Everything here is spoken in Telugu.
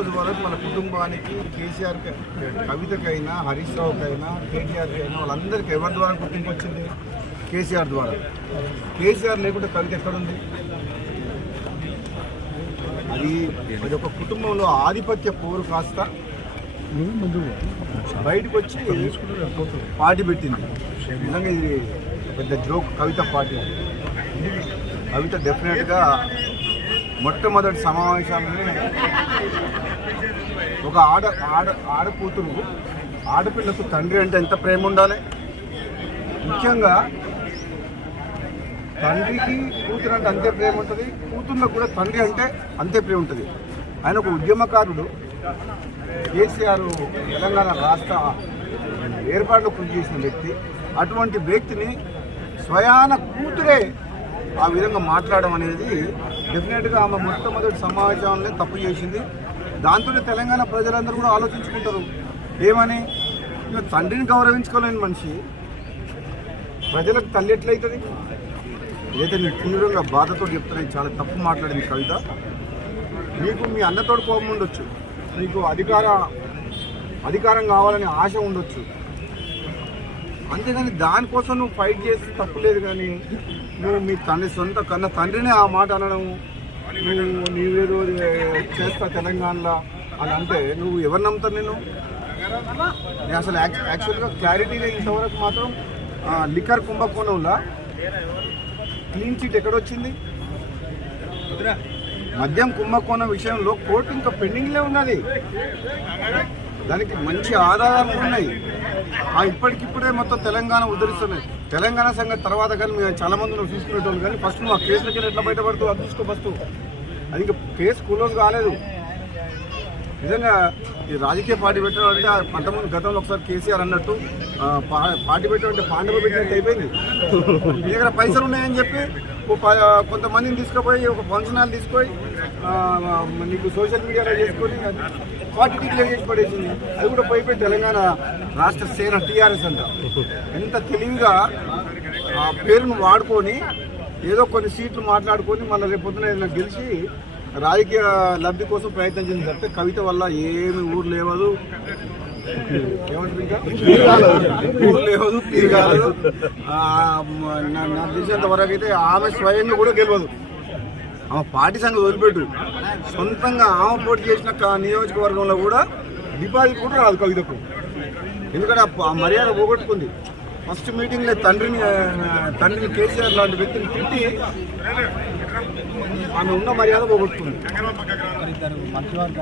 రోజు వరకు మన కుటుంబానికి కేసీఆర్కి, కవితకైనా, హరీష్ రావుకైనా, కేటీఆర్కైనా వాళ్ళందరికీ ఎవరి ద్వారా గుర్తింపు వచ్చింది? కేసీఆర్ ద్వారా. కేసీఆర్ లేకుంటే కవిత ఎక్కడుంది? అది ఒక కుటుంబంలో ఆధిపత్య పోరు కాస్త బయటకు వచ్చి పార్టీ పెట్టింది. నిజంగా ఇది పెద్ద జోక్. కవిత పార్టీ, కవిత డెఫినెట్గా మొట్టమొదటి సమావేశాలని ఒక ఆడకూతురు, ఆడపిల్లకు తండ్రి అంటే ఎంత ప్రేమ ఉండాలి. ముఖ్యంగా తండ్రికి కూతురు అంటే అంతే ప్రేమ ఉంటుంది, కూతుర్లకు కూడా తండ్రి అంటే అంతే ప్రేమ ఉంటుంది. ఆయన ఒక ఉద్యమకారుడు. కేసీఆర్ తెలంగాణ రాష్ట్ర ఏర్పాటులో కృషి చేసిన వ్యక్తి. అటువంటి వ్యక్తిని స్వయాన కూతురే ఆ విధంగా మాట్లాడడం అనేది డెఫినెట్గా ఆమె మొట్టమొదటి సమావేశంలో తప్పు చేసింది. దాంతోనే తెలంగాణ ప్రజలందరూ కూడా ఆలోచించుకుంటారు ఏమని. తండ్రిని గౌరవించుకోలేని మనిషి ప్రజలకు తల్లి ఎట్లయితుంది? ఏదైతే నేను తీవ్రంగా బాధతో చెప్తున్నా, చాలా తప్పు మాట్లాడింది కవిత. నీకు మీ అన్నతోడు కోపం ఉండొచ్చు, నీకు అధికారం కావాలని ఆశ ఉండొచ్చు, అంతేగాని దానికోసం నువ్వు ఫైట్ చేసి తప్పులేదు. కానీ నువ్వు మీ సొంత కన్న తండ్రినే ఆ మాట అనడం, నీవేదో చేస్తా తెలంగాణలో అని అంటే నువ్వు ఎవరు నమ్ముతావు? నేను అసలు యాక్చువల్గా క్లారిటీగా ఇంతవరకు మాత్రం లిక్కర్ కుంభకోణంలో క్లీన్ చిట్ ఎక్కడొచ్చింది? మద్యం కుంభకోణం విషయంలో కోర్టు ఇంకా పెండింగ్లే ఉన్నది. దానికి మంచి ఆధారాలు ఉన్నాయి. ఇప్పటికిప్పుడే మొత్తం తెలంగాణ ఉద్ధరిస్తున్నాయి. తెలంగాణ సంగతి తర్వాత కానీ మేము చాలామంది నువ్వు చూసుకునేటోళ్ళు. కానీ ఫస్ట్ నువ్వు ఆ కేసులకి ఎట్లా బయటపడుతూ అది చూసుకో ఫస్ట్. అది ఇంకా కేసు క్లోజ్ కాలేదు. నిజంగా ఈ రాజకీయ పార్టీ పెట్టడం అంటే అంతకుముందు గతంలో ఒకసారి కేసీఆర్ అన్నట్టు పార్టీ పెట్టడం అంటే పాండవ పెట్టినట్టు అయిపోయింది. మీ దగ్గర పైసలు ఉన్నాయని చెప్పి కొంతమందిని తీసుకుపోయి ఒక ఫంక్షన్ హాల్ తీసుకొని నీకు సోషల్ మీడియాలో చేసుకొని పార్టీ డిక్లేర్ చేసి పడేసింది. అది కూడా పోయిపోయి తెలంగాణ రాష్ట్ర సేన టీఆర్ఎస్ అంట. ఎంత తెలివిగా ఆ పేరును వాడుకొని ఏదో కొన్ని సీట్లు మాట్లాడుకొని మళ్ళీ రేపొద్దున ఏదైనా గెలిచి రాజకీయ లబ్ధి కోసం ప్రయత్నం చేసింది తప్పితే కవిత వల్ల ఏమి ఊరు లేవదు, ఏమంటారు ఇంకా ఊరు లేవదు, తిరగాలదు. నాకు తెలిసినంత వరకు అయితే ఆమె స్వయంగా కూడా గెలవదు. ఆమె పార్టీ సంగతి వదిలిపెట్టు, సొంతంగా ఆమె పోటీ చేసిన నియోజకవర్గంలో కూడా డిపాజిట్ కూడా రాదు కవితకు. ఎందుకంటే ఆ మర్యాద పోగొట్టుకుంది. ఫస్ట్ మీటింగ్లో తండ్రిని కేసీఆర్ లాంటి వ్యక్తిని తిట్టి ఆమె ఉన్న మర్యాద పోగొట్టుకుంది.